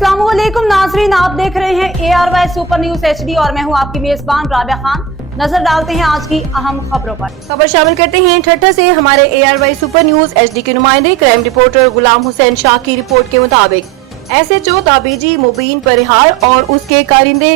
अस्सलाम वालेकुम नाज़रीन, आप देख रहे हैं ARY सुपर न्यूज HD और मैं हूं आपकी मेजबान राबिया खान। नजर डालते हैं आज की अहम खबरों पर। खबर शामिल करते हैं ठट्टा से। हमारे ARY सुपर न्यूज HD के नुमाइंदे क्राइम रिपोर्टर गुलाम हुसैन शाह की रिपोर्ट के मुताबिक SHO ताबीजी मुबीन परिहार और उसके कारिंदे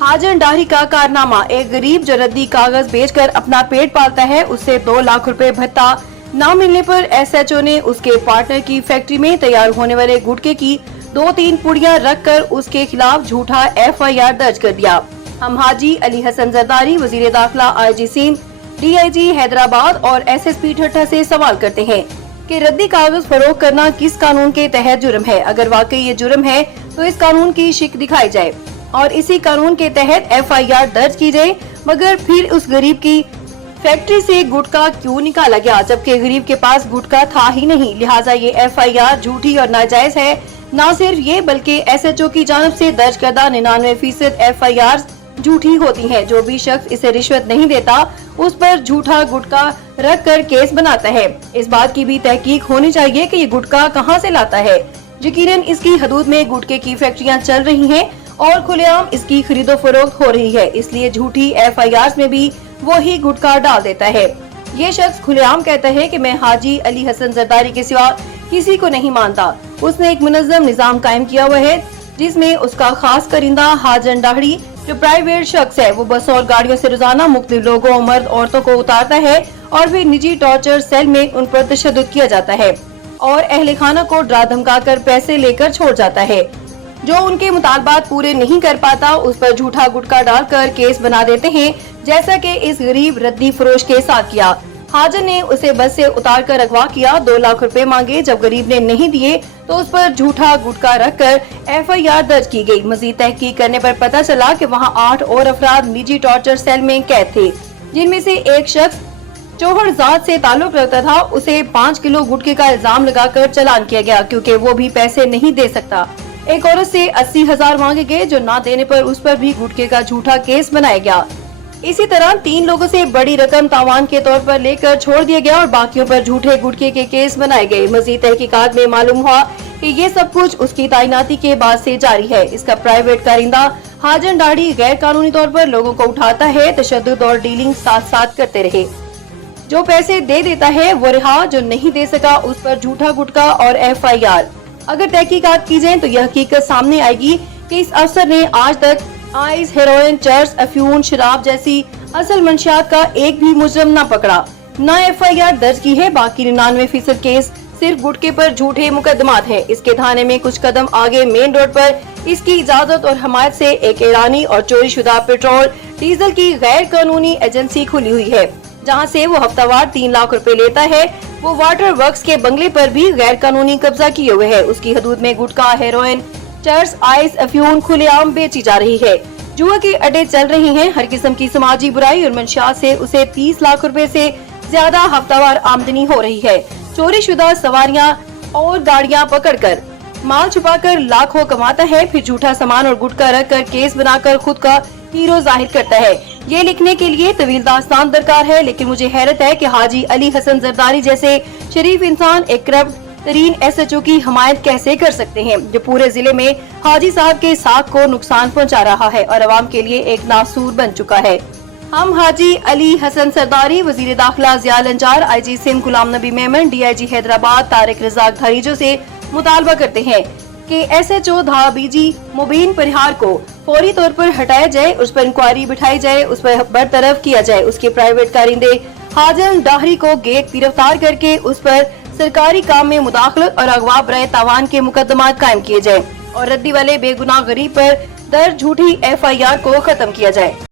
हाजन डाहरी का कारनामा। एक गरीब जो रद्दी कागज बेचकर अपना पेट पालता है, उससे 2 लाख रुपए भत्ता न मिलने पर SHO ने उसके पार्टनर की फैक्ट्री में तैयार होने वाले गुटखे की 2-3 पुड़ियां रखकर उसके खिलाफ झूठा FIR दर्ज कर दिया। हम हाजी अली हसन जरदारी, वजीर दाखिला, IG सिंध, DIG हैदराबाद और SSP ठट्टा से सवाल करते हैं कि रद्दी कागज फरोख्त करना किस कानून के तहत जुर्म है। अगर वाकई ये जुर्म है तो इस कानून की शिक दिखाई जाए और इसी कानून के तहत FIR दर्ज की जाए। मगर फिर उस गरीब की फैक्ट्री से गुटखा क्यों निकाला गया, जबकि गरीब के पास गुटखा था ही नहीं। लिहाजा ये FIR झूठी और नाजायज है। न सिर्फ ये बल्कि SHO की जानिब से दर्ज करदा 99% FIR झूठी होती हैं। जो भी शख्स इसे रिश्वत नहीं देता उस पर झूठा गुटखा रख कर केस बनाता है। इस बात की भी तहकीक होनी चाहिए कि ये गुटखा कहां से लाता है। यकीनन इसकी हदूद में गुटखे की फैक्ट्रियां चल रही हैं और खुलेआम इसकी खरीदो फरोख्त हो रही है, इसलिए झूठी FIR में भी वही गुटखा डाल देता है। ये शख्स खुलेआम कहता है कि मैं हाजी अली हसन जरदारी के सिवा किसी को नहीं मानता। उसने एक मुनज़्ज़म निजाम कायम किया हुआ है जिसमें उसका खास करिंदा हाजन डाहरी जो प्राइवेट शख्स है, वो बसों और गाड़ियों से रोजाना मुख्तलिफ लोगों, मर्द औरतों को उतारता है और फिर निजी टॉर्चर सेल में उन पर तशद्दुद किया जाता है और अहले खाना को डरा धमका कर पैसे लेकर छोड़ जाता है। जो उनके मुतालबात पूरे नहीं कर पाता उस पर झूठा गुटखा डालकर केस बना देते हैं, जैसा कि इस गरीब रद्दी फरोश के साथ किया। हाजन ने उसे बस से उतार कर अगवा किया, 2 लाख रुपए मांगे। जब गरीब ने नहीं दिए तो उस पर झूठा गुटखा रखकर FIR दर्ज की गई। मजीद तहकीक करने पर पता चला कि वहां 8 और अफराद निजी टॉर्चर सेल में कैद थे, जिनमें से एक शख्स चौहड़ जात से ताल्लुक रखता था। उसे 5 किलो गुटखे का इल्जाम लगाकर चालान किया गया क्योंकि वो भी पैसे नहीं दे सकता। एक औरत से 80,000 मांगे गए, जो ना देने पर उस पर भी गुटखे का झूठा केस बनाया गया। इसी तरह 3 लोगों से बड़ी रकम तावान के तौर पर लेकर छोड़ दिया गया और बाकियों पर झूठे गुटखे के केस बनाए गए। मजीद तहकीकात में मालूम हुआ कि ये सब कुछ उसकी तैनाती के बाद से जारी है। इसका प्राइवेट कारिंदा हाजन डाहरी गैर कानूनी तौर पर लोगों को उठाता है, तशद्दुद और डीलिंग साथ साथ करते रहे। जो पैसे दे देता है वो रिहा, जो नहीं दे सका उस पर झूठा गुटखा और FIR। अगर तहकीकात की जाए तो यह हकीकत सामने आएगी कि इस अफसर ने आज तक आइस, हेरोइन, चर्स, अफ्यून, शराब जैसी असल मंशियात का एक भी मुजरम न पकड़ा, न FIR दर्ज की है। बाकी 99% केस सिर्फ गुटखे पर झूठे मुकदमात हैं। इसके थाने में कुछ कदम आगे मेन रोड पर इसकी इजाजत और हमायत से एक ईरानी और चोरी शुदा पेट्रोल डीजल की गैर कानूनी एजेंसी खुली हुई है, जहाँ से वो हफ्तावार 3 लाख रुपए लेता है। वो वाटर वर्क्स के बंगले पर भी गैर कानूनी कब्जा किए हुए है। उसकी हदूद में गुटखा, हेरोइन, चर्स, आइस, अफ्यून खुलेआम बेची जा रही है। जुआ के अड्डे चल रही हैं। हर किस्म की समाजी बुराई और मंशियात से उसे 30 लाख रुपए से ज्यादा हफ्तावार आमदनी हो रही है। चोरी शुदा सवारियां और गाड़ियां पकड़कर माल छुपाकर लाखों कमाता है, फिर झूठा सामान और गुटखा रखकर केस बनाकर खुद का हीरो जाहिर करता है। ये लिखने के लिए तवील दास्तान दरकार है, लेकिन मुझे हैरत है कि हाजी अली हसन जरदारी जैसे शरीफ इंसान एक करप्ट तरीन SHO की हमायत कैसे कर सकते हैं, जो पूरे जिले में हाजी साहब के साख को नुकसान पहुंचा रहा है और अवाम के लिए एक नासूर बन चुका है। हम हाजी अली हसन जरदारी, वजीर दाखिला ज़िया लंजार, IG सिंध गुलाम नबी मेमन, DIG हैदराबाद तारिक रज़ाक धारीजो से मुतालबा करते हैं कि SHO ताबीजी मुबीन परिहार को फौरी तौर पर हटाया जाए, उस पर इंक्वायरी बिठाई जाए, उस पर बरतरफ किया जाए। उसके प्राइवेट कारिंदे हाजन डाहरी को गिरफ्तार करके उस पर सरकारी काम में मुदाखलत और अगवा बराए तावान के मुकदमात कायम किए जाए और रद्दी वाले बेगुनाह गरीब पर दर्ज झूठी FIR को खत्म किया जाए।